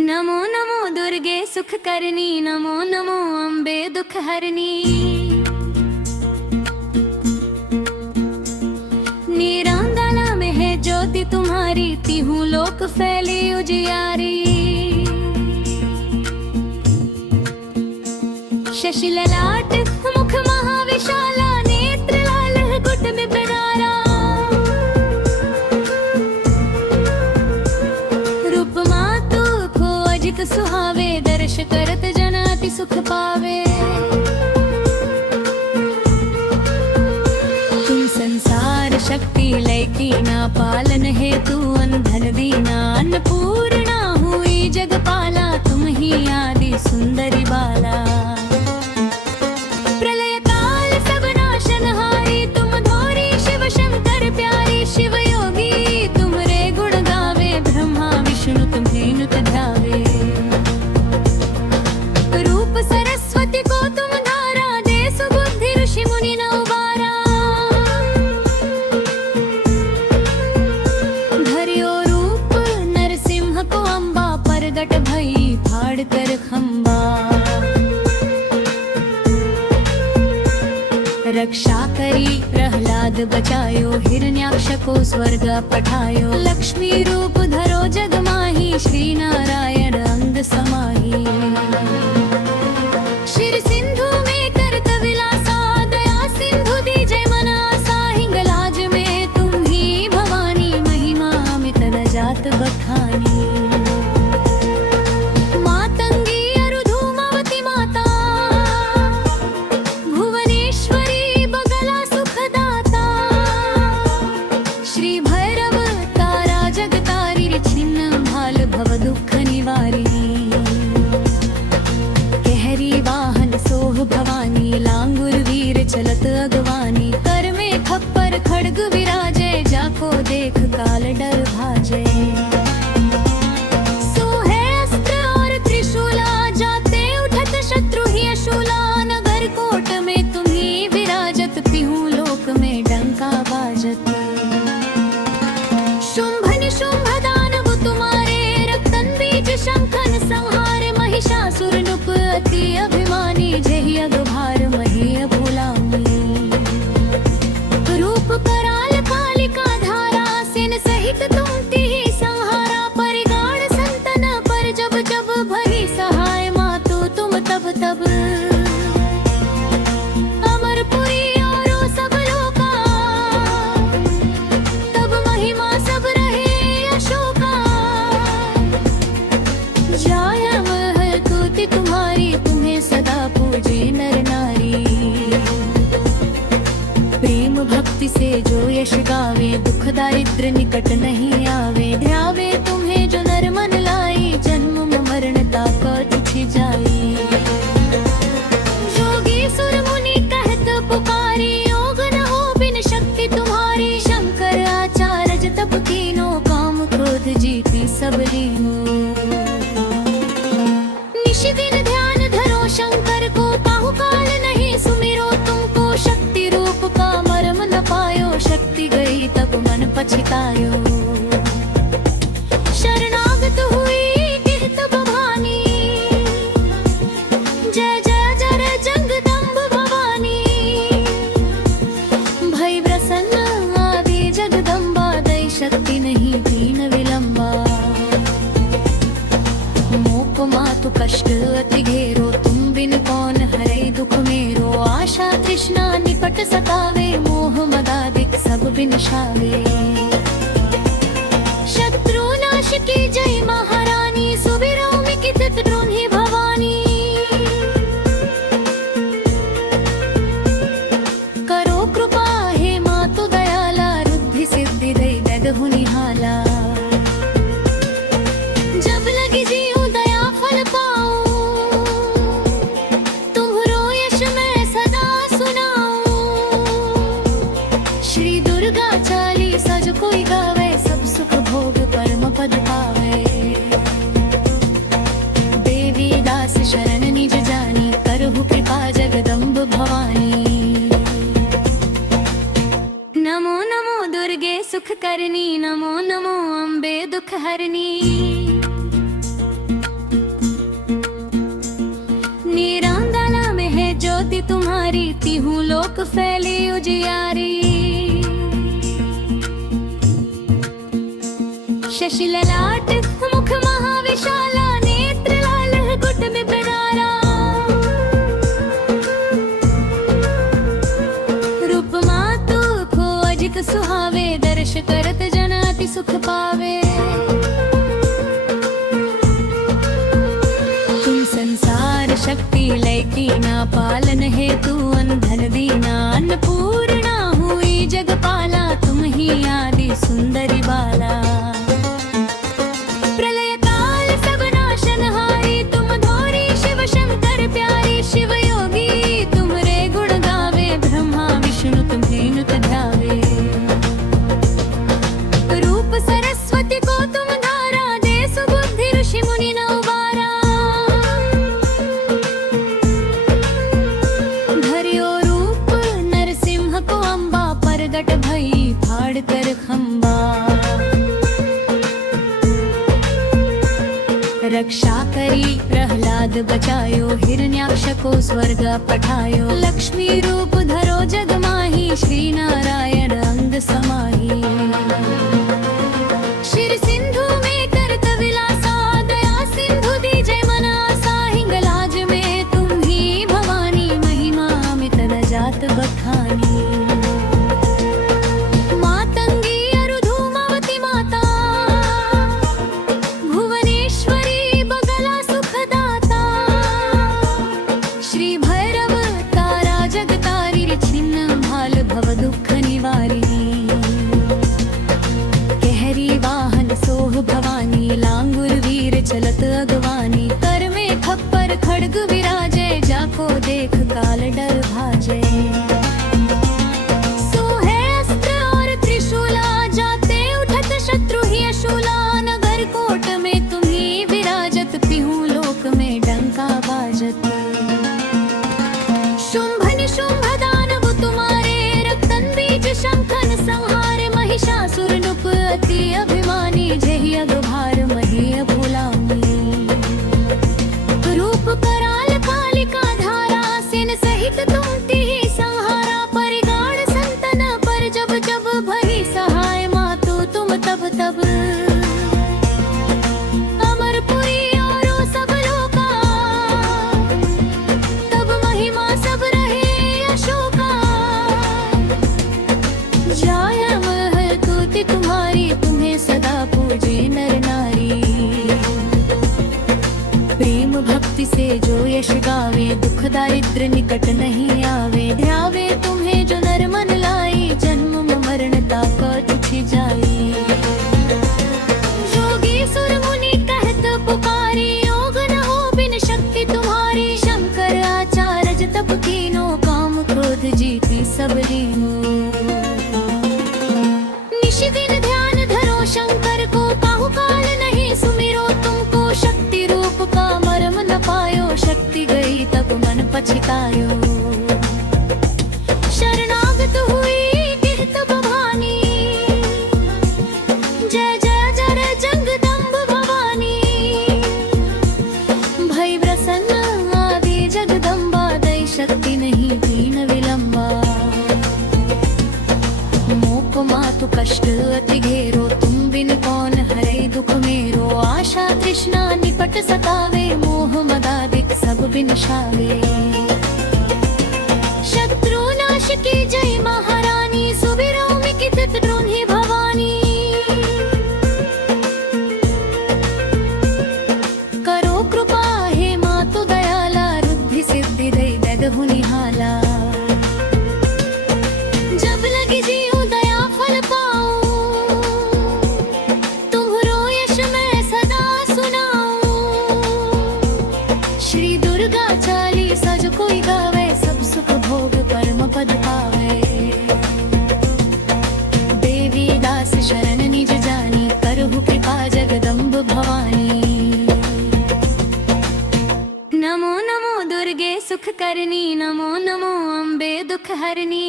नमो नमो दुर्गे सुख करनी, नमो नमो अम्बे दुख हरनी। नीरांदला में है ज्योति तुम्हारी, तिहु लोक फैली उजियारी। शशि ललाट मुख महाविशाला, नेत्र लाल गुट में बनारा। रूप मातु को अजित सुहावे, दर्श करत जन अति सुख पावे। तुम संसार शक्ति लय की ना, पालन हेतु अनधन दीना। अन्नपूर्णा हुई जगपाला, तुम ही आदि सुंदरी बाला। शिव योगी तुमरे गुण गावे, ब्रह्मा विष्णु तुम्हें नुत ध्यावे। रूप सरस्वती को तुम धारा, दे सुबुद्धि ऋषि मुनि न उबारा। धर्यो रूप नरसिंह को अम्बा, प्रगट भई फाड़ कर खम्बा। रक्षा करी प्रहलाद बचायो, हिरण्याक्ष को स्वर्ग पठायो। लक्ष्मी रूप धरो जग माही, श्री नारायण अंग समाही। शिर सिंधु में करत विलासा, दया सिंधु दीजय मन आसा। हिंगलाज में तुम ही भवानी, महिमा अमित न जात बखानी। भवानी लांगुर वीर चलत अगवानी। कर में खप्पर खड्ग विराजे, जाको देख काल डर भाजे। सोहे अस्त्र और त्रिशूला, जाते उठत शत्रु ही अशूला। नगर कोट में तुम्ही विराजत, तिहु लोक में डंका बाजत। शुंभ निशुंभ दानव तुम्हारे, रक्तन बीज शंखन संहार। महिषासुर नुप अति अभिमानी, जेहि अगभार मही भुलामी। रूप कराल कालिका धारा, सेन सहित तुम तिहि संहारा। परिगाण संतन पर जब जब भई सहाय, मातु तुम तब तब। अमरपुरी और सब लोका, तब महिमा सब रहे अशोका। जाया महल स्तुति तुम्हारी, तुम्हें सदा पूजे नर नारी। प्रेम भक्ति से जो यश गावे, दुख दारिद्र निकट नहीं आवे। ध्यावे तुम्हें जो नर मन लाई, जन्म मरण ताप छुछि जाई। जोगी सुर मुनि कहत पुकारी, योग न हो बिन शक्ति तुम्हारी। शंकर आचार्य तप कीनो, काम क्रोध जीती सब लीनो। निशि दिन ध्यान धरो शंकर को, काहू काल नहीं सुमिरो तुमको। शक्ति रूप का मर्म न पायो, शक्ति गई तब मन पछतायो। शरणागत हुई गिरत भवानी, जय जय जय जगदम्ब भवानी। भई प्रसन्न आदि जगदम्बा, दई शक्ति नहीं दीन विलंबा। मोप मातु कष्ट अति घेरो, तुम बिन कौन हरै दुख मेरो। आशा तृष्णा निकट सतावे, मोह मदादिक सब बिनशावे। शत्रु नाश की जय महारानी, सुबिरो मिकित द्रोणी भवानी। करो कृपा हे मातु दयाला, रुद्धि सिद्धि दई दगहु निहाला। जब लगी जीव दया फल पाऊं, तुम्हरो यश मैं सदा सुनाऊं। श्री दुर्गा चालीसा जो कोई गावे, सब सुख भोग परम पद पावे। देवी दास शरण निज जानी, करहु कृपा जगदम्ब भवानी। नमो नमो दुर्गे सुख करनी, नमो नमो अम्बे दुख हरनी। तुम्हारी तीहूं लोक फैली उजियारी। शशि ललाट मुख महाविशाला, नेत्र लाल गुट में बनारा। रूप मातु को अजित सुहावे, दर्श करत जन अति सुख पावे। तुम संसार शक्ति लय कीना, पालन हेतु धन दीना। अन्नपूर्णा हुई जगपाला, तुम ही आदि सुंदरी बाला। प्रलय काल सब नाशनहारी, तुम धोरी शिव शंकर प्यारी। शिव योगी तुमरे गुण गावे, ब्रह्मा विष्णु तुम्हें नुत ध्यावे। रूप सरस्वती को तुम धारा, दे सुबुद्धि ऋषि मुनि न उबारा। धर्यो रूप नरसिंह को अम्बा, प्रगट भई फाड़ कर खंबा। रक्षा करी प्रहलाद बचायो, हिरण्याक्ष को स्वर्ग पठायो। लक्ष्मी रूप धरो जग माही, श्री नारायण अंग समाही। शिर सिंधु में करत विलासा, दया सिंधु दीजय मनासा। हिंगलाज में तुम ही भवानी, महिमा अमित न जात बखानी। मातंगी अरुधूमावती माता, भुवनेश्वरी बगला सुखदाता। श्री भैरव तारा जगतारी, छिन्न भाल भव दुख निवारी। कहरी वाहन सोह भवानी, लांगुर वीर चलत अगवानी। कर में खप्पर खड्ग विराजे, जाको देख काल डर भाजे। सोहे अस्त्र और त्रिशूला, जाते उठत शत्रु ही शूला। नगर कोट में तुम्ही विराजत, तीहूं लोक में डंका बाजत। शुंभ निशुंभ दानव तुम्हारे, रक्तन बीज शंखन संहार। महिषासुर नुप अति अभिमानी, जेहि अगभार मही भुलानी। रूप कराल कालिका धारा, सेन सहित तुम तिहि संहारा। परिगाण संतन पर जब जब, भई सहाय मातु तुम तब तब। अमरपुरी और सब लोका, तब महिमा सब रहे अशोका। जाय महल कीर्ति तुम्हारी, तुम्हें सदा पूजे नर नारी। प्रेम भक्ति से जो यश गावे, दुख दारिद्र निकट नहीं आवे। ध्यावे तुम्हें जो नर मन लाई, जन्म मरण ताका तुझी जाई। जोगी सुर मुनि कहत पुकारी, योग न हो बिन शक्ति तुम्हारी। शंकर आचार्य तप कीनो, काम क्रोध जीती सब लीनो। निशि दिन ध्यान धरो शंकर को, काहू काल नहीं सुमिरो तुमको। शक्ति रूप का मर्म न पायो, शक्ति गई तब मन पछतायो। शरणागत हुई गिरत भवानी, जय जय जय जगदम्ब भवानी। भई प्रसन्न आदि जगदम्बा, दई शक्ति नहीं दीन विलंबा। मोप मातु कष्ट अति घेरो, तुम बिन कौन हरे दुख मेरो। आशा तृष्णा निपट सतावे, मोह मदादिक सब बिनशावे। शत्रु नाश की जय महारानी, सुबिरो मिकित द्रोही भवानी। करो कृपा हे मातु दयाला, रुद्धि सिद्धि दई ददहु निहाला। जब लगी जीऊं दया फल पाऊं, तुम्हरो यश मैं सदा सुनाऊं। श्री दुर्गा चालीसा जो कोई गावे, सब सुख भोग परम पद पावे। देवी दास शरण निज जानी, करहु कृपा जगदम्ब भवानी। नमो नमो दुर्गे सुख करनी, नमो नमो अम्बे दुख हरनी।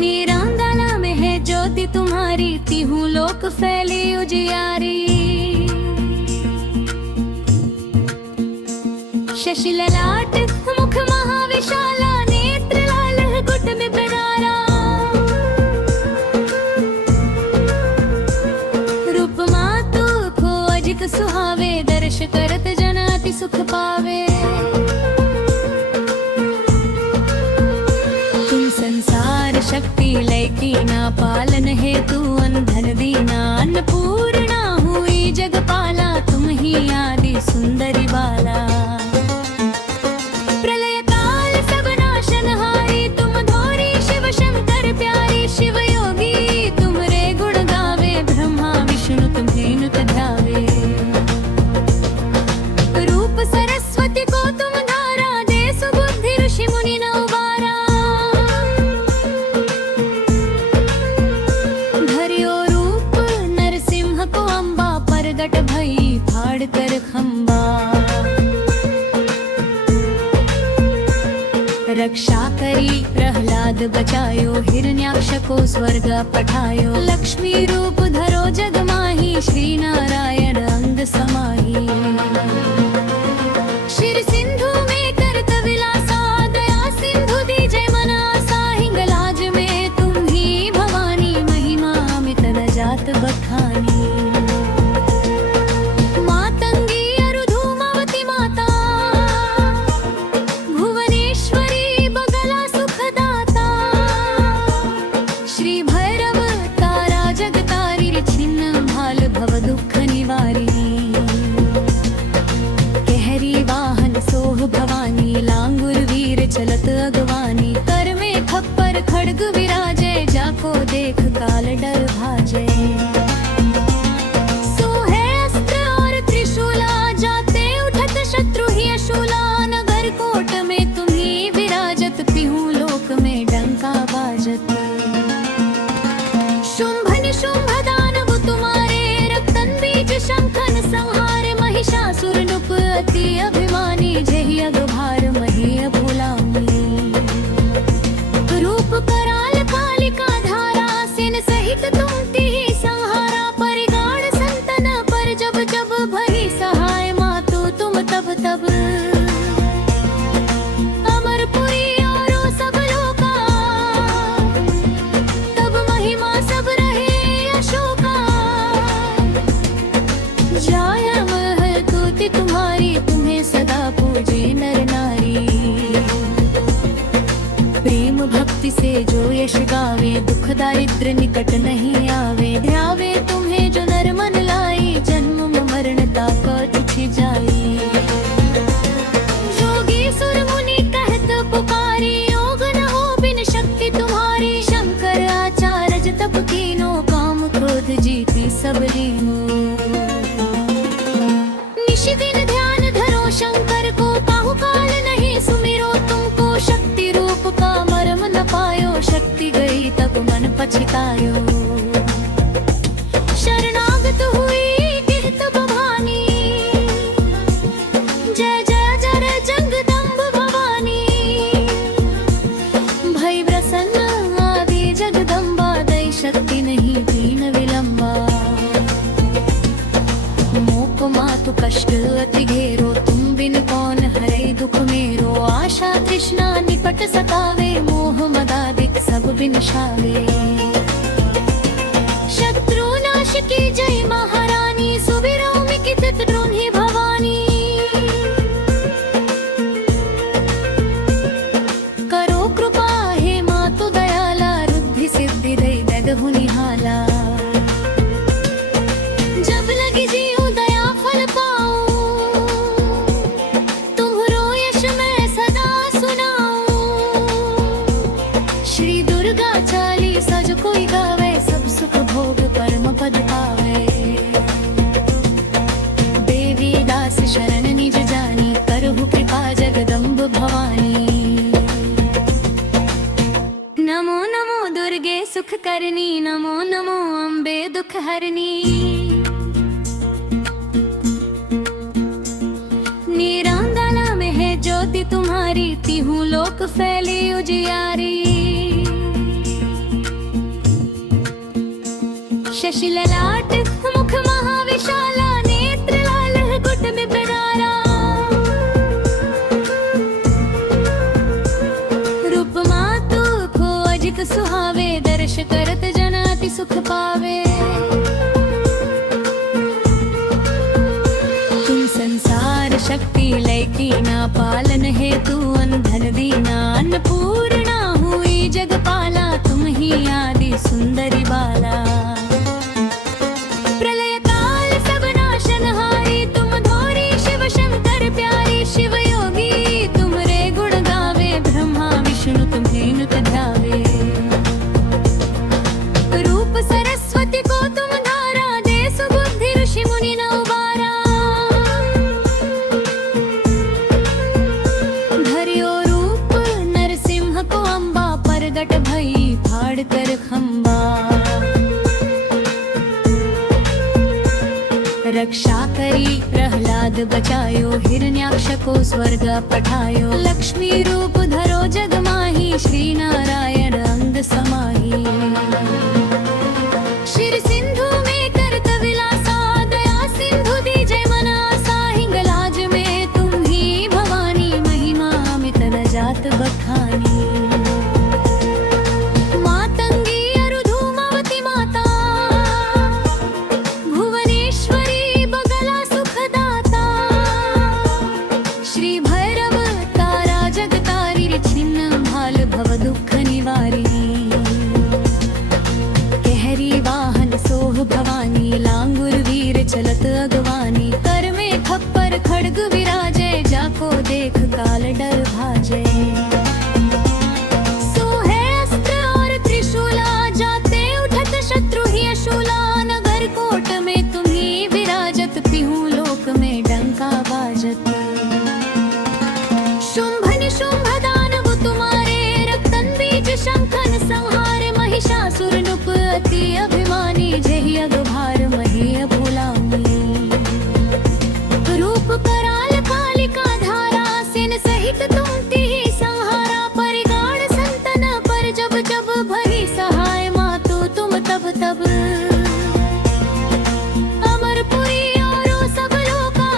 नीरांगला में है ज्योति तुम्हारी, तीहूं लोक फैली उजियारी। शशि ललाट मुख महाविशाला, नेत्र लाल गुट में बनारा। रूप मातु को अधिक सुहावे, दर्श करत जन अति सुख पावे। तुम संसार शक्ति लय की ना, पालन हेतु धन दीना। अन्नपूर्णा हुई जगपाला, तुम ही आदि सुंदरी बाला। प्रलय काल सब नाशनहारी, तुम धोरी शिव शंकर प्यारी। शिव योगी तुम रे गुण गावे, ब्रह्मा विष्णु तुम्हें नुत ध्यावे। रूप सरस्वती को तुम धारा, दे सुबुद्धि ऋषि मुनि न उबारा। धर्यो रूप नरसिंह को अम्बा, प्रगट भई फाड़ कर खंबा। रक्षा करी प्रहलाद बचायो, हिरण्याक्ष को स्वर्ग पठायो। लक्ष्मी रूप धरो जग माही, श्री नारायण अंग समाही। शिर सिंधु में करत विलासा, दया सिंधु दीजय मन आसा। हिंगलाज में तुम ही भवानी, महिमा अमित न जात बखानी। मातंगी अरु धूमावती माता, भुवनेश्वरी बगला सुखदाता। श्री भैरव तारा जगतारी, छिन्न भाल भव दुख निवारी। कहरी वाहन सोह भवानी, लांगुर वीर चलत अगवानी। कर में खप्पर खड्ग विराजे, जाको देख काल डर भाजे। सोहे अस्त्र और त्रिशूला, जाते उठत शत्रु ही अशूला। नगर कोट में तुम्ही विराजत, पिहू लोक में डंका बाजत। शुंभ निशुंभ दानव तुम्हारे, रक्तन बीज शंखन संहार। महिषासुर नुप अति अभिमानी, जेहि अगभार मही अभुलानी। रूप कराल कालिका धारा, सेन सहित तुम तिहि संहारा। परिगाण संतन पर जब जब, भई सहाय मातु तुम तब तब। अमरपुरी और सब लोका, तब महिमा सब रहे अशोका। जाय महल स्तुति तुम्हारी, तुम्हें सदा पूजे नर नारी। प्रेम भक्ति से जो यश गावे, दुख दारिद्र निकट नहीं आवे। ध्यावे तुम्हें जो नर मन लाई, जन्म मरण ताका तुझी जाई। जोगी सुर मुनि कहत पुकारी, योग न हो बिन शक्ति तुम्हारी। शंकर आचार्य तप कीनो, काम क्रोध जीती सब लीनो। निशि दिन ध्यान धरो शंकर को, पाहु काल नहीं सुमिरो तुमको। शक्ति रूप का मर्म न पायो, शक्ति गई तब मन पछतायो। शरणागत हुई गिरत भवानी, जय जय जय जगदम्ब भवानी। भई प्रसन्न आदि जगदम्बा, दई शक्ति नहीं दीन विलंबा। मोक मातु कष्ट अति घेरो, तुम बिन कौन हरै दुख मेरो। आशा तृष्णा निकट सतावे, मोह मदादिक सब बिनशावे। शत्रु नाश की जय महारानी, सुबिरो मिकित द्रोही भवानी। करो कृपा हे मातु दयाला, रुद्धि सिद्धि दई दगहु निहाला। जब लगी जीऊं दया फल पाऊं, तुम्हरो यश मैं सदा सुनाऊं। श्री दुर्गा चालीसा जो कोई गावे, सब सुख भोग परम पद पावे। देवी दास शरण निज जानी, करहु कृपा जगदम्ब भवानी। नमो नमो दुर्गे सुख करनी, नमो नमो अम्बे दुख हरनी। नीरांदला में है ज्योति तुम्हारी, तिहु लोक फैली उजियारी। शशि ललाट मुख महाविशाला, नेत्र लाल गुट में बनारा। सुंदरी बाला। प्रलय काल सब नाशनहारी तुम धोरी शिव शंकर प्यारी। शिव योगी तुमरे गुण गावे ब्रह्मा विष्णु तुम्हें नुत ध्यावे। रूप सरस्वती को तुम धारा दे सुबुद्धि ऋषि मुनि न उबारा। धर्यो रूप नरसिंह को अम्बा प्रगट भई फाड़ कर खंबा। रक्षा करी प्रहलाद बचायो हिरण्याक्ष को स्वर्ग पठायो। लक्ष्मी रूप धरो जग माही श्री नारायण अंग समाही। शिर सिंधु में करत विलासा दया सिंधु दीजय मन आसा। हिंगलाज में तुम ही भवानी महिमा अमित न जात बखानी। मातंगी अरु धूमावती माता भुवनेश्वरी बगला सुखदाता। श्री भैरव तारा जगतारी छिन्न भाल भव दुख निवारी। कहरी वाहन सोह भवानी लांगुर वीर चलत अगवानी। कर में खप्पर खड्ग विराजे जाको देख काल डर भाजे। सोहे अस्त्र और त्रिशूला जाते उठत शत्रु ही अशूला। नगर कोट में तुम्ही विराजत पिहू लोक में डंका बाजत। शुंभ निशुंभ दानव तुम्हारे रक्तन बीज शंखन संहार। महिषासुर नुप अति अभिमानी जेहि अगभार मही भुलामी। रूप कराल कालिका धारा सेन सहित तुम तिहि संहारा। परिगाण संतन पर जब जब भई सहाय मातु तुम तब तब। अमरपुरी और सब लोका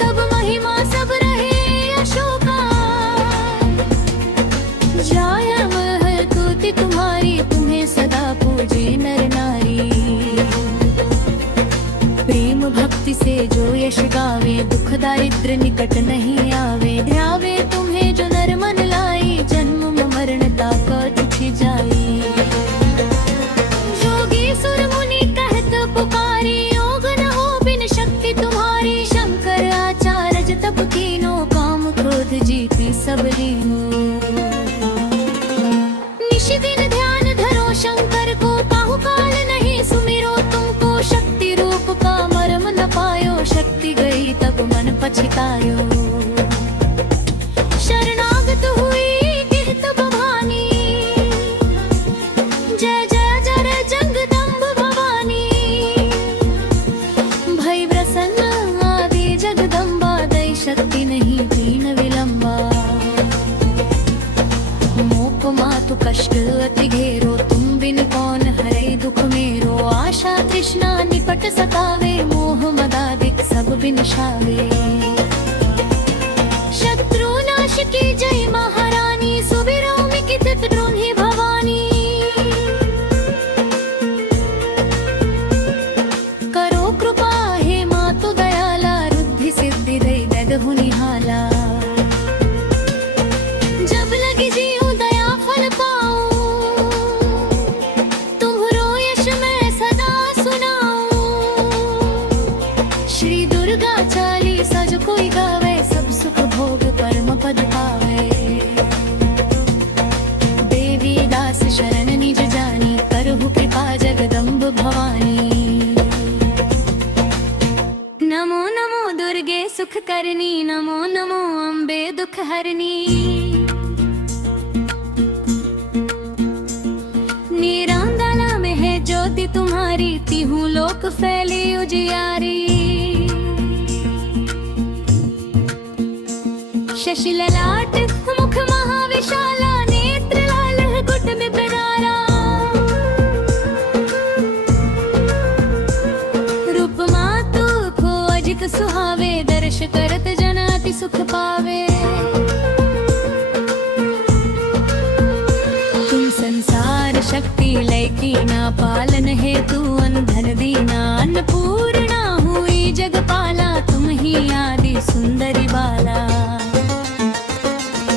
तब महिमा सब रहे अशोका। जाय महल स्तुति तुम्हारी तुम्हें सदा पूजे नर नारी। प्रेम भक्ति से जो यश गावे दुख दारिद्र निकट नहीं आवे। ध्यावे तुम्हें जो नर मन लाई जन्म मरण ताक छुटि जाई। जोगी सुर मुनि कहत पुकारी योग न हो बिन शक्ति तुम्हारी। शंकर आचार्य तप कीनो काम क्रोध जीती सब लीनो। निशि दिन ध्यान धरो शंकर को काहू काल नहीं सुमिरो तुमको। शक्ति रूप का मर्म न पायो शक्ति गई तब मन पछतायो। शरणागत हुई गिरत भवानी जय जय जय जगदम्ब भवानी। भई प्रसन्न आदि जगदम्बा दई शक्ति नहीं दीन विलंबा। मोप मातु कष्ट अति घेरो तुम बिन कौन हरै दुख मेरो। आशा तृष्णा निपट सतावे मोह मदादिक सब बिनशावे। शत्रु नाश की जय महारानी सुबिरो मिकित द्रोही भवानी। करो कृपा हे मातु दयाला रुद्धि सिद्धि दई दगहु निहाला। जब लगी जीऊं दया फल पाऊं तुम्हरो यश मैं सदा सुनाऊं। श्री दुर्गा चालीसा जो कोई गावे सब सुख भोग परम पद पावे। देवी दास शरण निज जानी करहु कृपा जगदम्ब भवानी। नमो नमो दुर्गे सुख करनी नमो नमो अम्बे दुख हरनी। नीरांगना में है ज्योति तुम्हारी तिहु लोक फैली उजियारी। शशि ललाट मुख महाविशाला नेत्र लाल गुट में बनारा। रूप मातु को अधिक सुहावे दर्श करत जन अति सुख पावे। तुम संसार शक्ति लय कीना पालन हेतु अंधन दीना। अन्नपूर्णा हुई जगपाला तुम ही आदि सुंदरी बाला।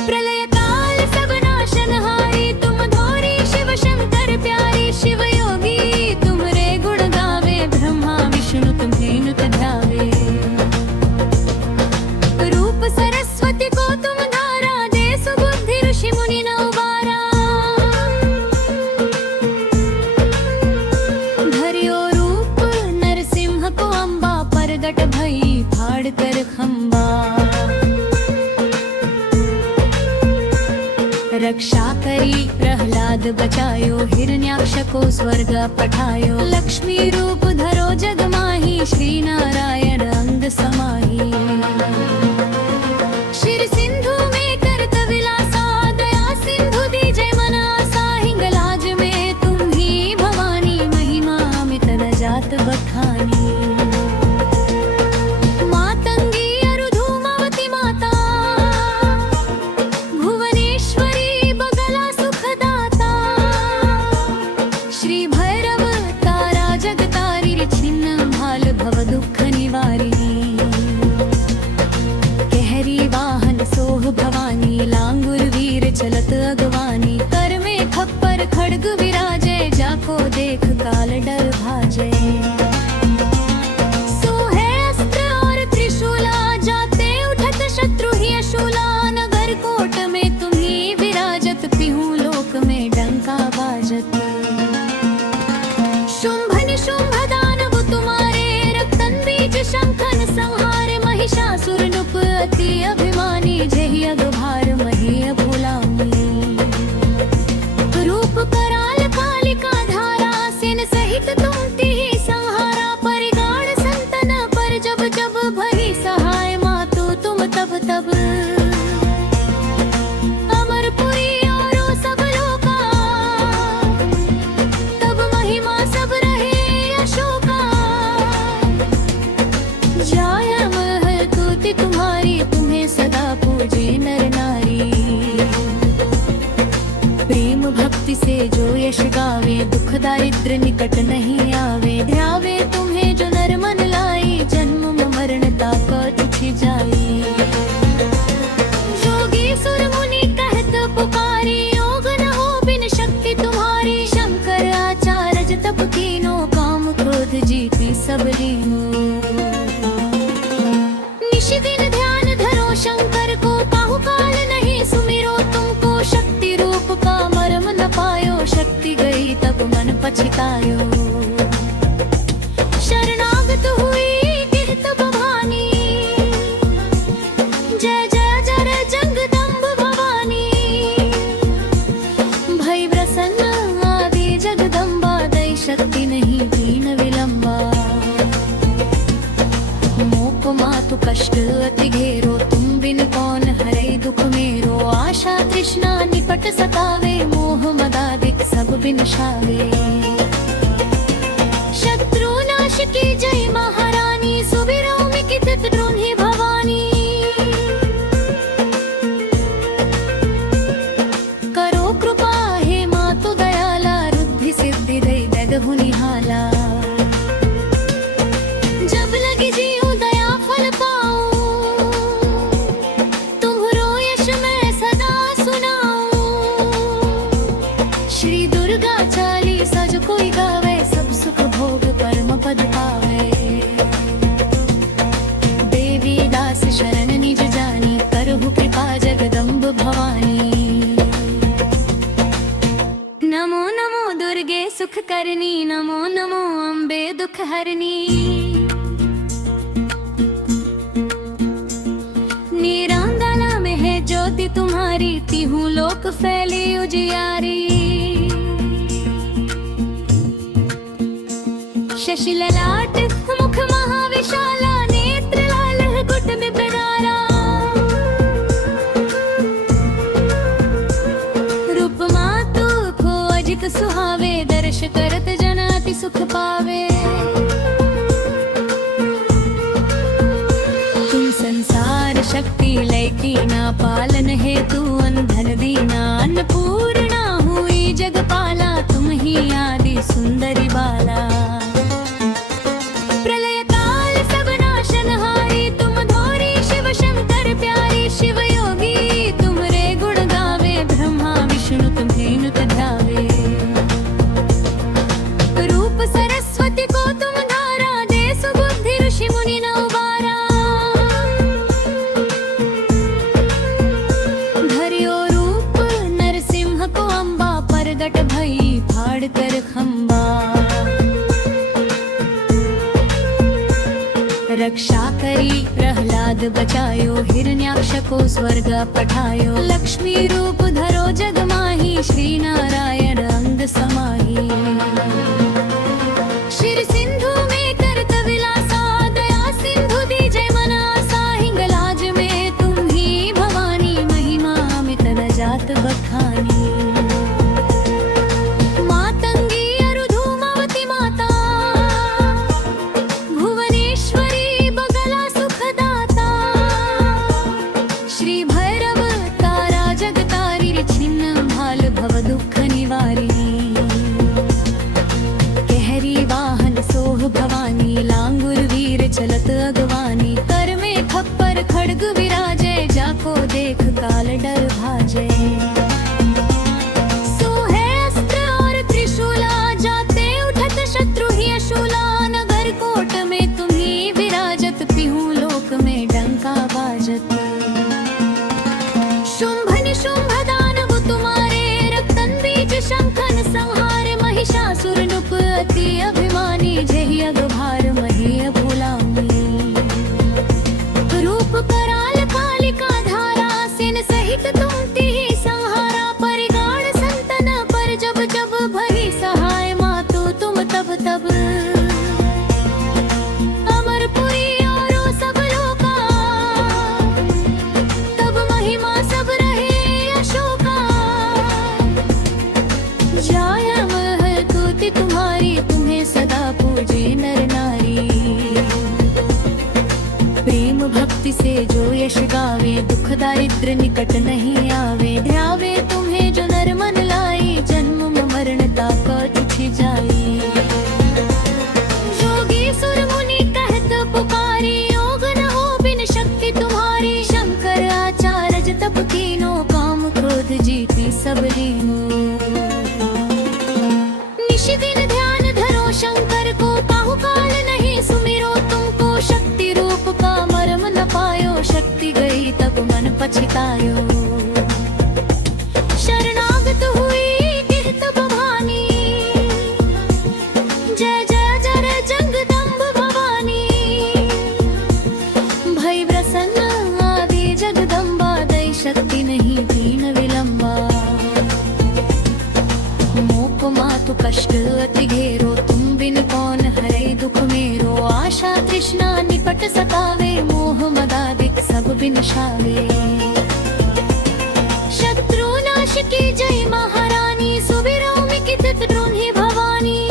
प्रलय काल सब नाशनहारी तुम धोरी शिव शंकर रक्षा करी प्रहलाद बचायो हिरण्याक्ष को स्वर्ग पठायो लक्ष्मी रूप धरो जग माही श्री नारायण अंग समाही शिर सिंधु में करत विलासा दया सिंधु दीजय मनासा हिंगलाज में तुम ही भवानी महिमा अमित न जात बखानी चलत अगवानी कर में खप्पर खड़ग विराजे जाको देख काल डर भाजे सोहे अस्त्र और त्रिशूला जाते उठत शत्रु ही अशूला नगर कोट में तुम्ही विराजत पिहू लोक में डंका बाजत शुंभ निशुंभ दानव तुम्हारे रक्तन बीज शंखन संहार महिषासुर नुप अति अभिमानी जेहि अगभार मही रूप कराल कालिका धारा सिन सहित तुम तिहि संहारा परिगाण संतन पर जब जब भरी सहाय मातु तुम तब तब अमरपुरी और सब लोका तब महिमा सब रहे अशोका जाय महल स्तुति तुम्हारी तुम्हें सदा पूजे नर नारी प्रेम भक्ति से जो यश गावे दुख दारिद्र निकट नहीं आवे ध्यावे तुम्हें जो नर मन लाई जन्म मरण ताप छुटी जाई जोगी सुर मुनि कहत पुकारी योग न हो बिन शक्ति तुम्हारी शंकर आचार्य तप कीनो काम क्रोध जीती सब लीनो निश दिन ध्यान धरो शंकर को काहू काल नहीं सुमिरो तुमको शक्ति रूप का मर्म न पायो शक्ति गई तब मन पछतायो शरणागत हुई कहत भवानी जय जय जय जगदम्ब भवानी भई प्रसन्न आदि जगदम्बा दई शक्ति नहीं दीन विलंबा मोप मातु कष्ट अति घेरो तुम बिन कौन हरे दुख मेरो आशा तृष्णा निकट सतावे मोह मदादिक सब बिनशावे शत्रु नाश की जय महारानी सुबिरो मिकित द्रोणी भवानी करो कृपा हे मातु दयाला रुद्धि सिद्धि दई दगहु निहाला जब लगी जीव दया फल पाऊं तुम्हरो यश मैं सदा सुनाऊं श्री दुर्गा चालीसा जो कोई गावे सब सुख भोग परम पद पावे देवी दास शरण निज जानी करहु कृपा जगदम्ब भवानी नमो नमो दुर्गे सुख करनी नमो नमो अम्बे दुख हरनी नीरांगना में है ज्योति तुम्हारी तिहु लोक फैली उजियारी शशि ललाट मुख महाविशाला नेत्र लाल गुट में बनारा रूप मातु को अजित सुहावे दर्श करत जन अति सुख पावे तुम संसार शक्ति लैकी ना पालन हेतु अंधन दीना अन्नपूर्णा हुई जगपाला तुम ही आदि सुंदरी बाला प्रलय काल सब नाशनहारी तुम धोरी शिव शंकर प्यारी शिव योगी तुम रे गुण गावे ब्रह्मा विष्णु तुम्हें नुत ध्यावे रूप सरस्वती को तुम धारा दे सुबुद्धि ऋषि मुनि न उबारा रक्षा करी प्रहलाद बचायो, हिरण्याक्ष को स्वर्ग पठायो। लक्ष्मी रूप धरो जग माही, श्री नारायण अंग समाही। क्षीर सिंधु में करत विलासा, दया सिंधु दीजै मन आसा। हिंगलाज में तुम ही भवानी, महिमा अमित न जात बखानी। भवानी लांगुर वीर चलत अगवानी, कर में खप्पर खड्ग विराजे। जाको देख काल डर भाजे। सोहे अस्त्र और त्रिशूला, जाते उठत शत्रु ही अशूला। नगर कोट में तुम्ही विराजत, पिहू लोक में डंका बाजत। शुंभ निशुंभ दानव तुम्हारे, रक्तन बीज शंखन संहार। महिषासुर नुप अति अभिमानी, जेहि अगभार मही भुलामी। रूप कराल कालिका धारा, सेन सहित तुम तिहि संहारा। परिगाण संतन पर जब जब, भरी सहाय मातु तुम तब तब। अमरपुरी और सब लोका, तब महिमा सब रहे अशोका। जाय महल स्तुति तुम्हारी, तुम्हें सदा पूजे नर नारी। प्रेम भक्ति से जो यश गावे, दुख दारिद्र निकट नहीं आवे। ध्यावे तुम्हें जो नर मन लाई, जन्म मरण ताप तुझी जाई। जोगी सुर मुनि कहत पुकारी, योग न हो बिन शक्ति तुम्हारी। शंकर आचार्य तप कीनो, काम क्रोध जीती सब लीनो। दिन ध्यान धरो शंकर को, पाहु काल नहीं सुमिरो तुमको। शक्ति रूप का मर्म न पायो, शक्ति गई तब मन पछतायो। शरणागत हुई गिरत भवानी, जय जय जय जगदम्ब भवानी। भई प्रसन्न आदि जगदम्बा, दई शक्ति नहीं दीन विलंबा। मातु कष्ट अति घेरो, तुम बिन कौन हरे दुख मेरो। आशा तृष्णा निपट सतावे, मोह मदादिक सब बिनशावे। शत्रु नाश की जय महारानी, सुबिरो मिकित द्रोही भवानी।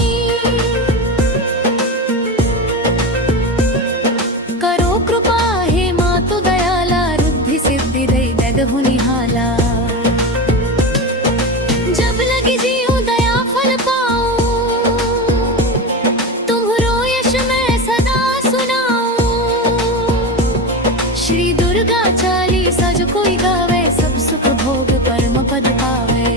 करो कृपा हे मातु दयाला, रुद्धि सिद्धि दई दगहु निहाला। जब लगी जीव दया फल पाऊं, तुम्हरो यश मैं सदा सुनाऊं। श्री दुर्गा चालीसा जो कोई गावे, सब सुख भोग परम पद पावे।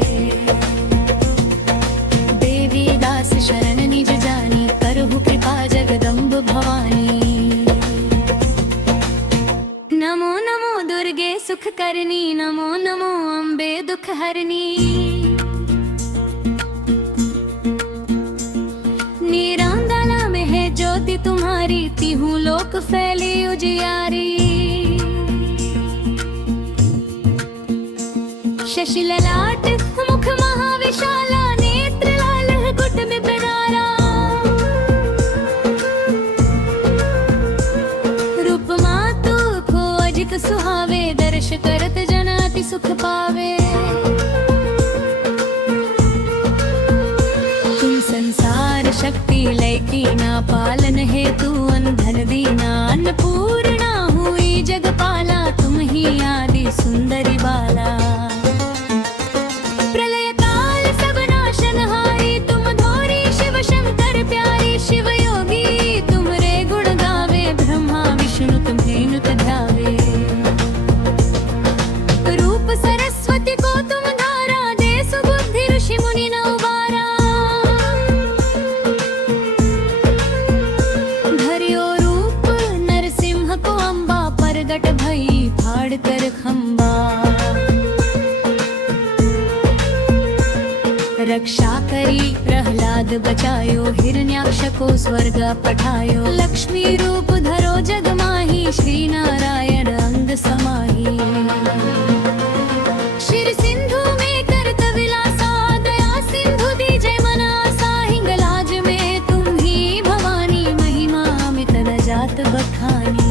देवी दास शरण निज जानी, करहु कृपा जगदम्ब भवानी। नमो नमो दुर्गे सुख करनी, नमो नमो अम्बे दुख हरनी। नीरांगला में है ज्योति तुम्हारी, तिहु लोक फैली उजियारी। शशि ललाट मुख महाविशाला, नेत्र लाल गुट में बनारा। रूप मातु को अजित सुहावे, दर्श करत जन अति सुख पावे। तुम संसार शक्ति लय की ना, पालन हेतु अनधन दीना। अन्नपूर्णा हुई जगपाला, तुम ही आदि सुंदरी बाला। प्रलय काल सब नाशनहारी, तुम धोरी शिव शंकर प्यारी। शिव योगी तुमरे गुण गावे, ब्रह्मा विष्णु तुम्हें नुत ध्यावे। रूप सरस्वती को तुम धारा, दे सुबुद्धि ऋषि मुनि न उबारा। धर्यो रूप नरसिंह को अम्बा, प्रगट भई फाड़ कर खंबा। रक्षा कर करी प्रहलाद बचायो, हिरण्याक्ष को स्वर्ग पठायो। लक्ष्मी रूप धरो जग माही, श्री नारायण अंग समाही। शिर सिंधु में करत विलासा, दया सिंधु दीजै मन आसा। हिंगलाज में तुम ही भवानी, महिमा अमित न जात बखानी।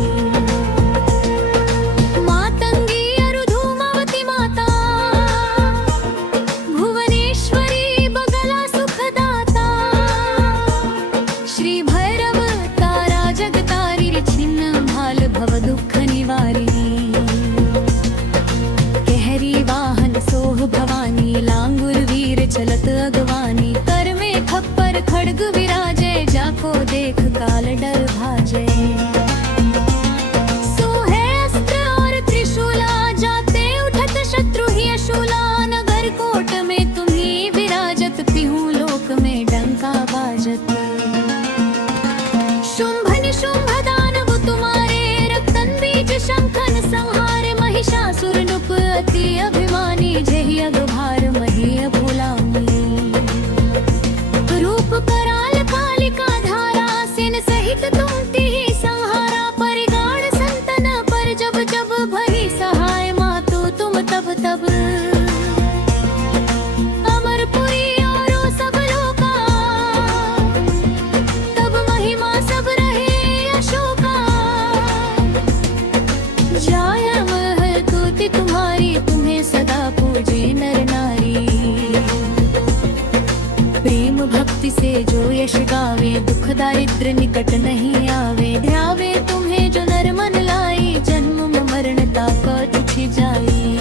चलत अगवानी, कर में खप्पर खड्ग विराजे। जाको देख काल डर भाजे। सोहे अस्त्र और त्रिशूला, जाते उठत शत्रु ही अशूला। नगर कोट में तुम्ही विराजत, तिहु लोक में डंका बाजत। शुंभ निशुंभ दानव तुम्हारे, रक्तन बीज शंखन संहार। महिषासुर नुप अति अभिमानी, जेहि अगभार मही भूला। रूप कराल कालिका धारा, सेन सहित तुम तिहि संहारा। परिगाण संतन पर जब जब, भरी सहाय मातु तुम तब तब। अमरपुरी और सब लोका, तब महिमा सब रहे अशोका। जाय महल स्तुति तुम्हारी, तुम्हें सदा पूजे नर नारी। प्रेम भक्ति से जो यश गावे, दुख दारिद्र निकट नहीं आवे। ध्यावे तुम्हें जो नर मन लाई, जन्म मरण ताप छुछि जाई।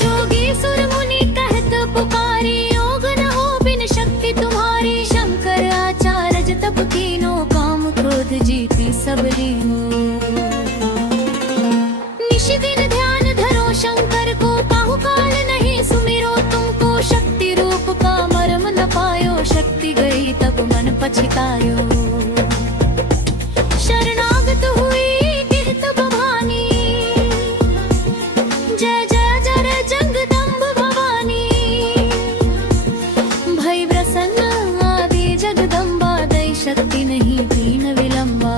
जोगी सुर मुनि कहत पुकारी, योग न हो बिन शक्ति तुम्हारी। शंकर आचार्य तप कीनो, काम क्रोध जीती सब लीनो। निशि दिन ध्यान धरो शंकर को, काहू काल नहीं सुमिरो तुमको। शक्ति रूप का मर्म न पायो, शक्ति गई तब मन पछतायो। शरणागत हुई गिरत भवानी, जय जय जय जगदम्ब भवानी। भई प्रसन्न आदि जगदम्बा, दई शक्ति नहीं दीन विलंबा।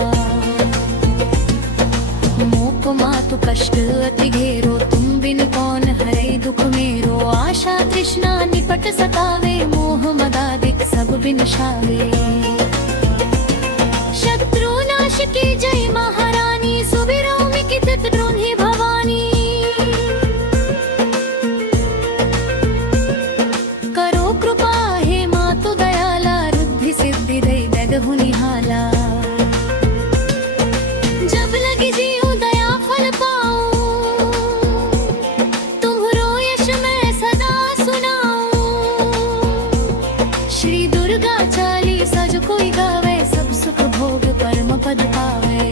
मोक मातु कष्ट अति घेरो, तुम बिन कौन हरै दुख मेरो। आशा तृष्णा निपट सतावे, मोह मदादिक सब बिनशावे। शत्रु नाश की जय महारानी, सुबिरो मिकित द्रोही भवानी। करो कृपा हे मातु दयाला, रुद्धि सिद्धि दई दगहु निहाला। जब लगी जीव दया फल पाऊं, तुम्हरो यश मैं सदा सुनाऊं। श्री दुर्गा चालीसा जो कोई गावे, सब सुख भोग परम पद पावे।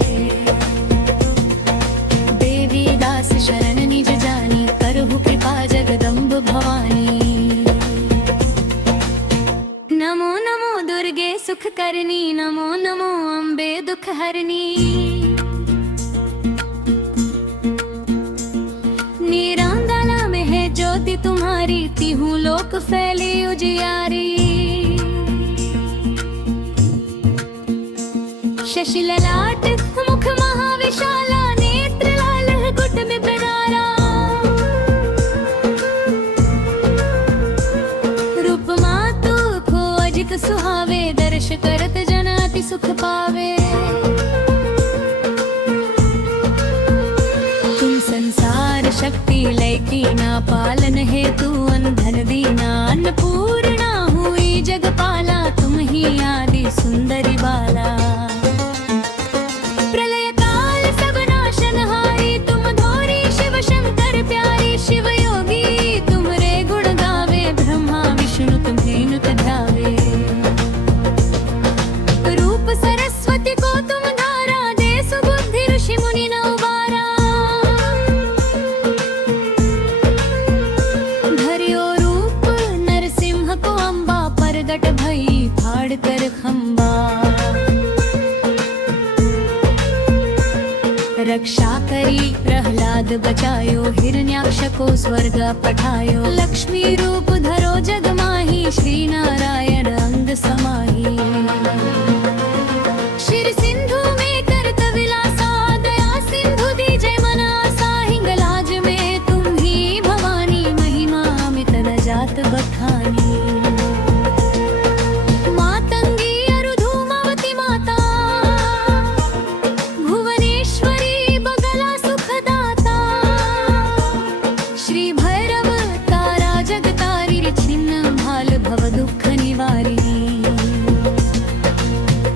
देवी दास शरण निज जानी, करहु कृपा जगदम्ब भवानी। नमो नमो दुर्गे सुख करनी, नमो नमो अम्बे दुख हरनी। नीरांगना में है ज्योति तुम्हारी, तिहु लोक फैली उजियारी। शशि ललाट मुख महाविशाला, नेत्र लाल गुट में बनारा। रूप मातु को अजित सुहावे, दर्श करत जन अति सुख पावे। तुम संसार शक्ति लय की ना, पालन हेतु अनधन दीना। अन्नपूर्णा हुई जगपाला, तुम ही आदि सुंदरी बाला। प्रलय काल सब नाशनहारी, तुम धोरी शिव शंकर प्यारी। शिव योगी तुमरे गुण गावे, ब्रह्मा विष्णु तुम्हें नुत ध्यावे। रूप सरस्वती को तुम धारा, दे सुबुद्धि ऋषि मुनि न उबारा। धर्यो रूप नरसिंह को अम्बा, प्रगट भई फाड़ कर खंबा। रक्षा करी प्रहलाद बचायो, हिरण्याक्ष को स्वर्ग पठायो। लक्ष्मी रूप धरो जग माही, समाही श्री नारायण अंग समाही शिर सिंधु में करत विलासा दया सिंधु दीजय मन आसा हिंगलाज में तुम ही भवानी महिमा अमित न जात बखानी मातंगी अरुधूमवती माता भुवनेश्वरी बगला सुखदाता श्री भैरव तारा जगतारी छिन्न भाल भव दुख निवारी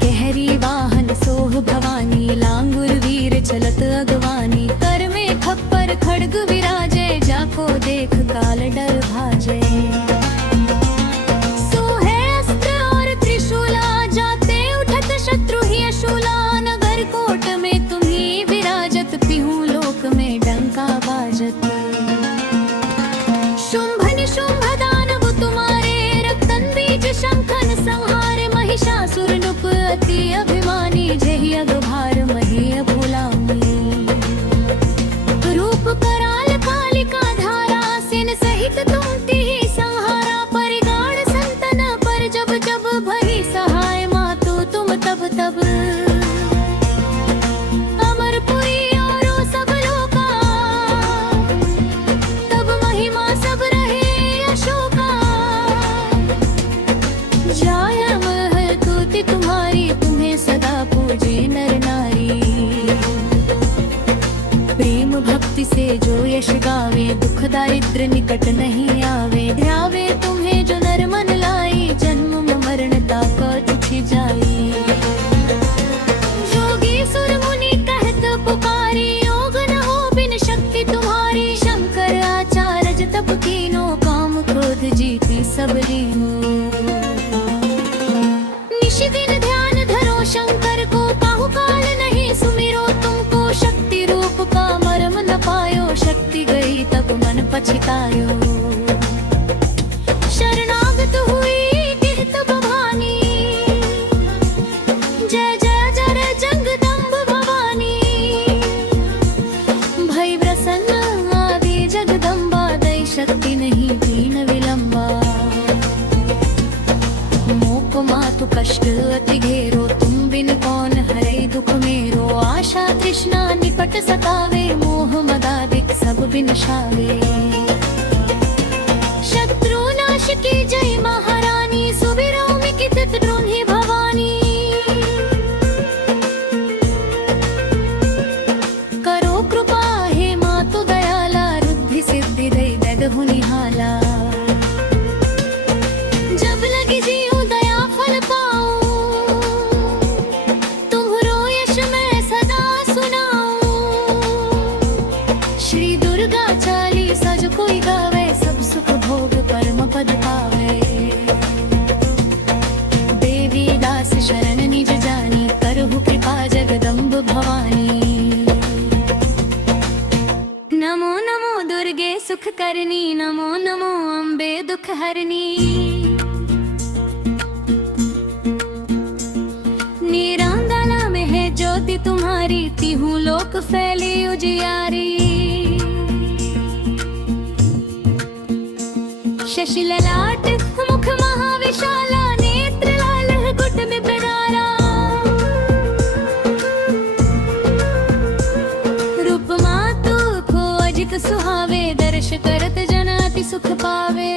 कहरी वाहन सोह भवानी लांगुर वीर चलत अगवानी कर में खप्पर खड्ग विराजे जाको देख काल डर भाजे सोहे अस्त्र और त्रिशूला जाते उठत शत्रु ही अशूला नगर कोट में तुम्ही विराजत पिहू लोक में डंका बाजत शुंभ निशुंभ दानव तुम्हारे रक्तन बीज शंखन संहार महिषासुर नुप अति अभिमानी जेहि अगभार मही भुलामी रूप कराल कालिका धारा सिन सहित तुम तिहि संहारा परिगाण संतन पर जब जब भई सहाय मातु तुम तब तब अमरपुरी और सब लोका तब महिमा सब रहे अशोका जाय महल तुति तुम्हारी तुम्हें सदा पूजे नर नारी प्रेम भक्ति से जो यश गावे दुख दारिद्र निकट नहीं आवे ध्यावे तुम्हें जो नर मन लाई जन्म मरण ताका छुछि जाई जोगी सुर मुनि कहत पुकारी योग न हो बिन शक्ति तुम्हारी शंकर आचार्य तप कीनो काम क्रोध जीती सब लीनो निश दिन ध्यान धरो शंकर को काहू काल नहीं सुमिरो तुमको शक्ति रूप का मर्म न पायो शक्ति गई तब मन पछतायो शरणागत हुई गिरत भवानी जय जय जर जगदम्ब भवानी भई प्रसन्न आदि जगदम्बा दई शक्ति नहीं दीन विलंबा मोप मातु कष्ट अति घेरो तुम बिन कौन हरे दुख मेरो आशा तृष्णा निकट सतावे मोह मदादिक सब बिनशावे शत्रु नाश की जय महारानी सुबिरो मिकित द्रोही भवानी करो कृपा हे मातु दयाला रुद्धि सिद्धि दई दगहु निहाला जब लगी जीव दया फल पाऊं तुम्हरो यश मैं सदा सुनाऊं श्री दुर्गा चालीसा जो कोई गावे सब सुख भोग परम पद पावे देवी दास शरण निज जानी करहु कृपा जगदम्ब भवानी नमो नमो दुर्गे सुख करनी नमो नमो अम्बे दुख हरनी नीरांगना में है ज्योति तुम्हारी तिहु लोक फैली उजियारी शशि ललाट मुख महाविशाला नेत्र लाल गुट में बनारा रूप मातु को अजित सुहावे दर्श करत जन अति सुख पावे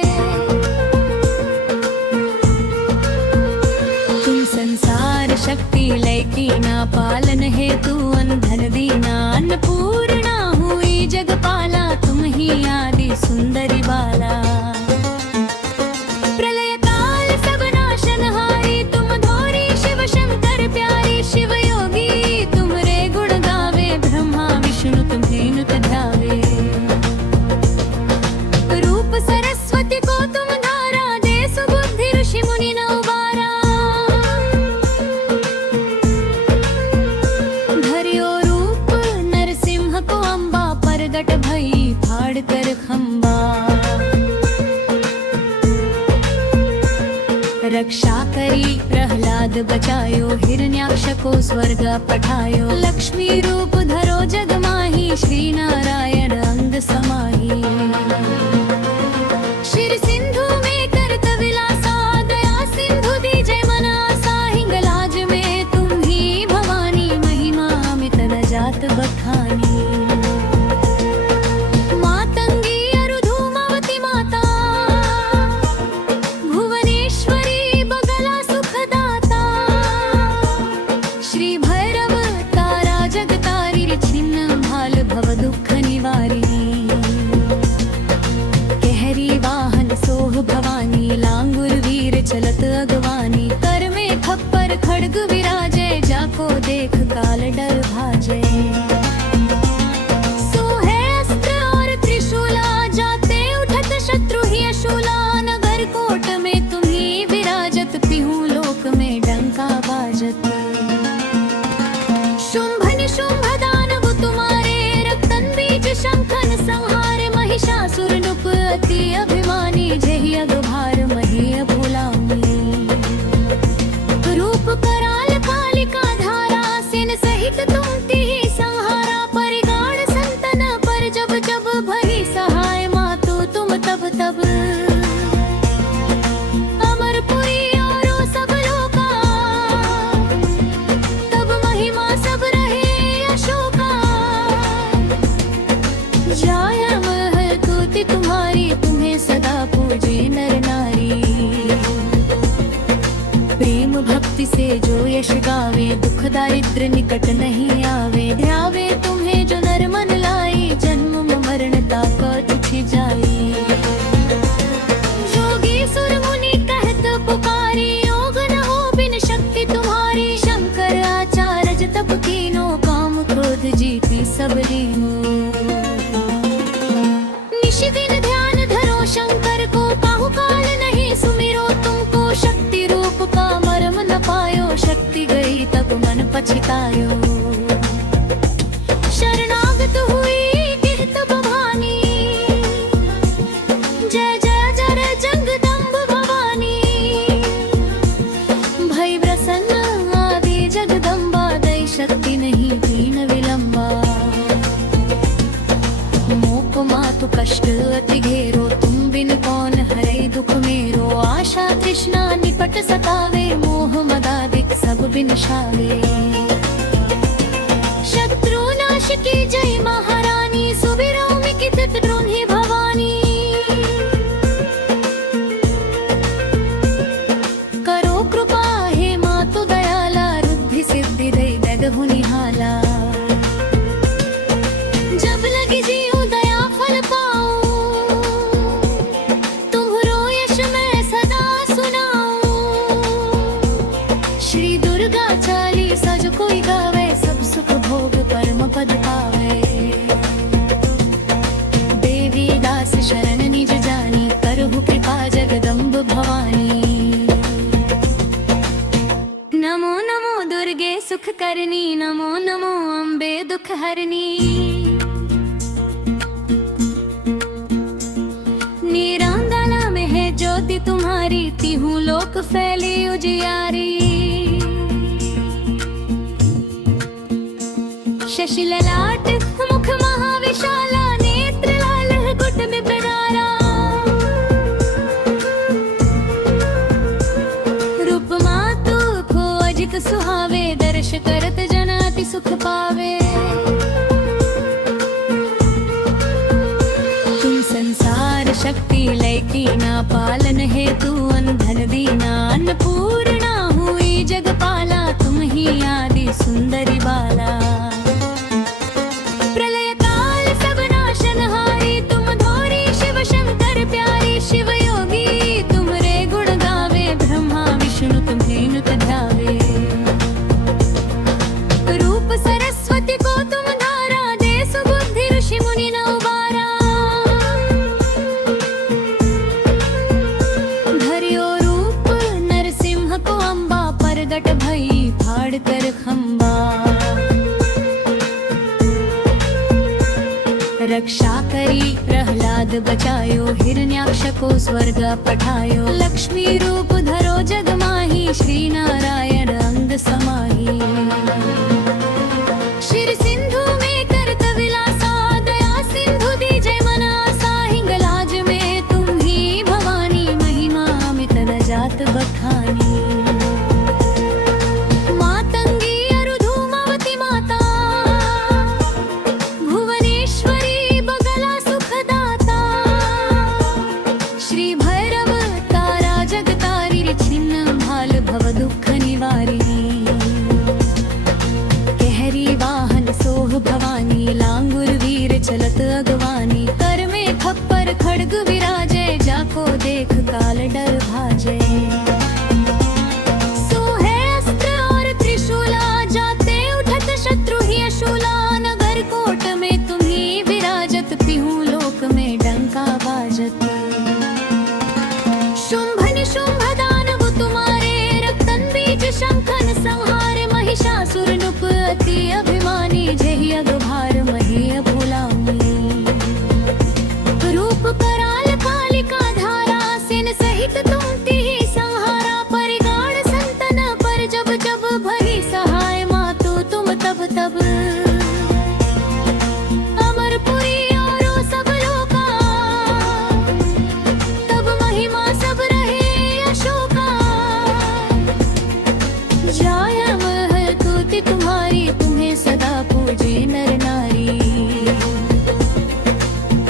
तुम संसार शक्ति लैकी ना पालन हेतु अंधन दीना अन्नपूर्णा हुई जगपाला तुम ही आदि सुंदरी बाला प्रलय काल सब नाशनहारी तुम धोरी शिव शंकर प्यारी शिव योगी तुमरे गुण गावे ब्रह्मा विष्णु तुम्हें नुत ध्यावे रूप सरस्वती को तुम धारा दे सुबुद्धि ऋषि मुनि न उबारा धर्यो रूप नरसिंह को अम्बा परगट भई फाड़ कर खम्बा रक्षा करी प्रहलाद बचायो हिरण्याक्ष को स्वर्ग पठायो लक्ष्मी रूप धरो जग माही श्री नारायण अंग समाही शिर सिंधु में करत विलासा जेहि अगभार महेय भुलाऊं रूप कराल कालिका धारा सिन सहित तुम तिहि संहारा परिगाण संतन पर जब जब भरी सहाय मातु तुम तब तब अमरपुरी और सब लोका तब महिमा सब रहे अशोका जाय महल कीर्ति तुम्हारी तुम्हें सदा पूजे नर नारी प्रेम भक्ति से जो यश गावे दुख दारिद्र निकट नहीं आवे ध्यावे तुम्हें जो नर मन लाई जन्म मरण ताका तुझी जाई जोगी सुर मुनि कहत पुकारी योग न हो बिन शक्ति तुम्हारी शंकर आचार्य तप कीनो काम क्रोध जीती सब लीनो निशि दिन ध्यान धरो शंकर को काहू काल नहीं सुमिरो तुमको शक्ति रूप का मर्म न पायो शक्ति गई तब मन पछतायो शरणागत हुई कहत भवानी जय जय जय जगदम्ब भवानी भई प्रसन्न आदि जगदम्बा दई शक्ति नहीं दीन विलंबा मोप मातु कष्ट अति घेरो तुम बिन कौन हरे दुख मेरो आशा तृष्णा निपट सतावे मोह मदादिक सब बिनशावे शत्रु नाश की जय महारानी सुबिरो मिकित द्रोही भवानी करो कृपा हे मातु दयाला रुद्धि सिद्धि दई दगहु निहाला जब लगी जीव दया फल पाऊं तुम्हरो यश मैं सदा सुनाऊं श्री दुर्गा चालीसा जो कोई गावे सब सुख भोग परम पद पावे देवी दास शरण निज जानी करहु कृपा जगदम्ब भवानी नमो नमो दुर्गे सुख करनी नमो नमो अम्बे दुख हरनी निरांगना में है ज्योति तुम्हारी तिहु लोक फैली उजियारी शशि ललाट मुख महाविशाला नेत्र लाल गुट में बनारा रूप मातु को अजित सुहावे दर्श करत जन अति सुख पावे तुम संसार शक्ति लय कीना पालन हेतु अंधन दीना अन्नपूर्णा हुई जगपाला तुम ही आदि सुंदरी बाला प्रलय काल सब नाशनहारी तुम धोरी शिव शंकर प्यारी शिव योगी तुमरे गुण गावे ब्रह्मा विष्णु तुम्हें नुत ध्यावे रूप सरस्वती को तुम धारा दे सुबुद्धि ऋषि मुनि न उबारा धर्यो रूप नरसिंह को अम्बा परगट भई फाड़ कर खंबा रक्षा करी प्रहलाद बचायो हिरण्याक्ष को स्वर्ग पठायो लक्ष्मी रूप धरो जग माही श्री नारायण अंग समाही शिर सिंधु में करत विलासा दया सिंधु दी जय मन आसा हिंगलाज में तुम ही भवानी महिमा अमित न जात बखानी मातंगी अरुधूमवती माता भुवनेश्वरी बगला सुखदाता श्री भैरव तारा जगतारी छिन्न भाल भव दुख निवारिणी सब, अमरपुरी और वो सब लोका, तब महिमा सब रहे अशोका। जाय महल स्तुति तुम्हारी, तुम्हें सदा पूजे नर नारी।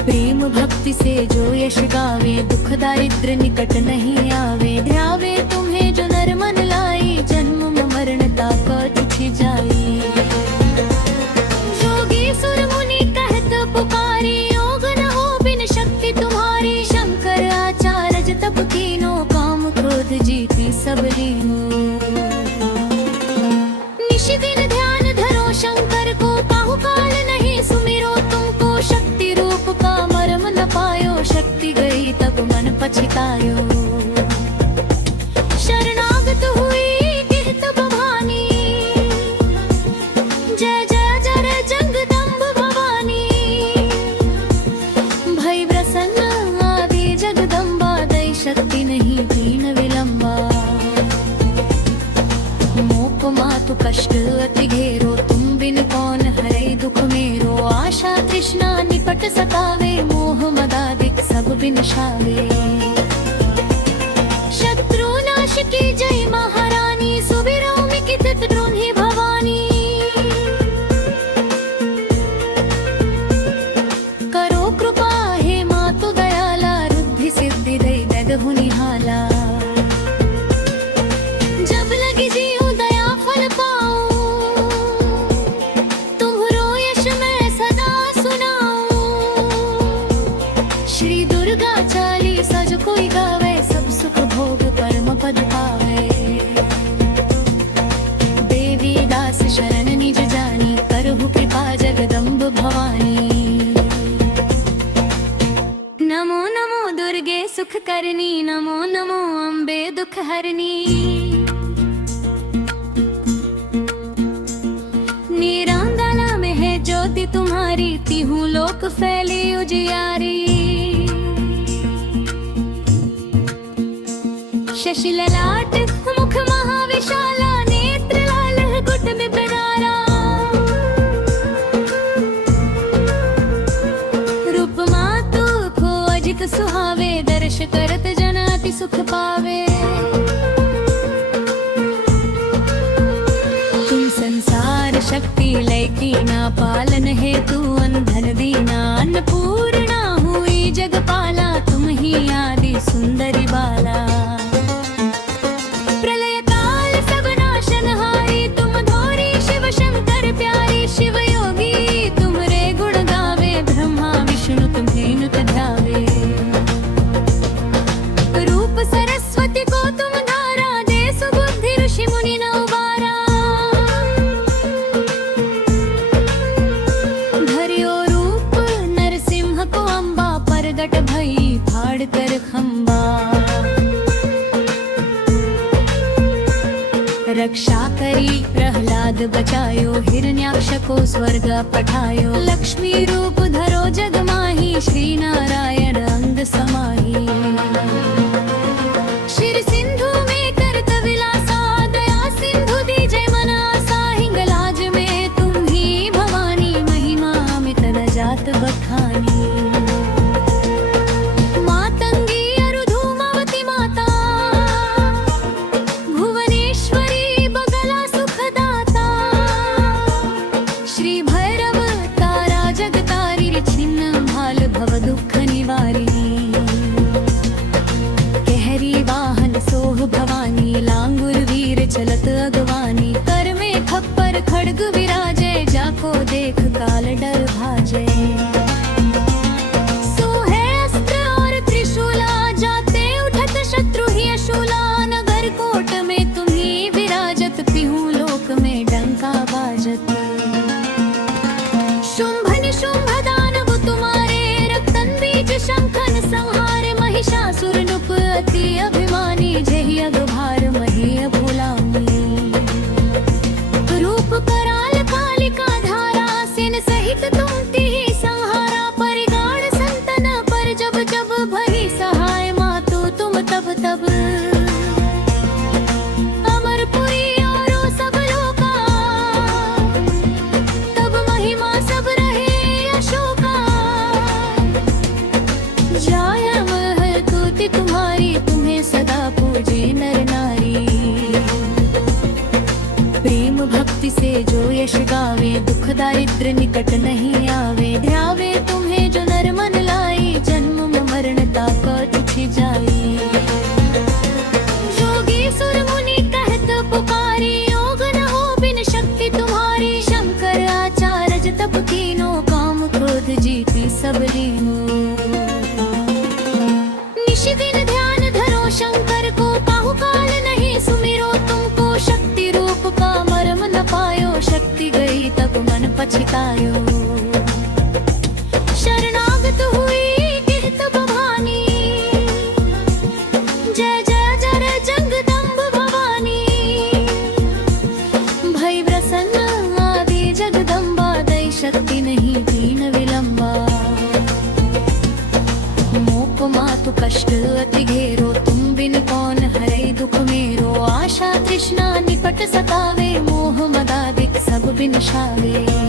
प्रेम भक्ति से जो यश गावे, दुख दारिद्र निकट नहीं आवे। ध्यावे तुम्हें जो नर मन लाई, जन्म मरण ताप तुझे जाई। जोगी सुर मुनि कहत पुकारी, योग न हो बिन शक्ति तुम्हारी। शंकर आचार्य तप कीनो, काम क्रोध जीती सब लीनो। निशि दिन ध्यान धरो शंकर को, पाहु काल नहीं सुमिरो तुमको। शक्ति रूप का मर्म न पायो, शक्ति गई तब मन पछतायो। शरणागत हुई गिरत भवानी, जय जय जय जगदम्ब भवानी। भई प्रसन्न आदि जगदम्बा, दई शक्ति नहीं दीन विलंबा। मोप मातु कष्ट अति घेरो, तुम बिन कौन हरै दुख मेरो। आशा तृष्णा निकट सतावे, मोह मदादिक सब बिनशावे। शत्रु नाश की जय महारानी, सुबिरो मिकित द्रोही भवानी। करो कृपा हे मातु दयाला, रुद्धि सिद्धि दई दगहु निहाला। जब लगी जीव दया फल पाऊं, तुम्हरो यश मैं सदा सुनाऊं। श्री दुर्गा चालीसा जो कोई गावे, सब सुख भोग परम पद पावे। देवी दास शरण निज जानी, करहु कृपा जगदम्ब भवानी। नमो नमो दुर्गे सुख करनी, नमो नमो अम्बे दुख हरनी। नीरांदला में है ज्योति तुम्हारी, तिहु लोक फैली उजियारी। शशि ललाट मुख महाविशाला, नेत्र लाल गुट में प्यारा। रूप मातु को अजित सुहावे, दर्श करत जन अति सुख पावे। तुम संसार शक्ति लैकी ना, पालन हेतु धन दीना। अन्नपूर्णा हुई जगपाला, तुम ही आदि सुंदरी बाला। प्रलय काल सब नाशनहारी, तुम धोरी शिव शंकर प्यारी। शिव योगी तुमरे गुण गावे, ब्रह्मा विष्णु तुम्हें नुत ध्यावे। रूप सरस्वती को तुम धारा, दे सुबुद्धि ऋषि मुनि न उबारा। धर्यो रूप नरसिंह को अम्बा, प्रगट भई फाड़ कर खम्बा। रक्षा करी प्रहलाद बचायो, हिरण्याक्ष को स्वर्ग पठायो। लक्ष्मी रूप धरो जग माही, श्री नारायण अंग समाही। शिर सिंधु में करत विलासा, दया सिंधु दीजय मन आसा। हिंगलाज में तुम ही भवानी, महिमा अमित न जात बखानी। मातंगी अरु धूमावती माता, भुवनेश्वरी बगला सुखदाता। श्री भैरव तारा जगतारी, छिन्न भाल भव दुख निवारिणी। गावे जो यश गावे, दुख दारिद्र निकट नहीं आवे। ध्यावे तुम्हें जो नर मन लाई, जन्म मरण ताप तुझी जाई। जोगी सुर मुनि कहत पुकारी, योग न हो बिन शक्ति तुम्हारी। शंकर आचार्य तप कीनो, काम क्रोध जीती सब लीनो। निश दिन ध्यान धरो शंकर को, काहू काल नहीं सुमिरो तुमको। शक्ति रूप का मर्म न पायो, शक्ति गई तब मन पछतायो। शरणागत हुई कहत भवानी, जय जय जय जगदम्ब भवानी। भई प्रसन्न आदि जगदम्बा, दई शक्ति नहीं दीन विलंबा। मोप मातु कष्ट अति घेरो, तुम बिन कौन हरै दुख मेरो। आशा तृष्णा निकट सतावे, मोह मदादिक सब बिन छावे।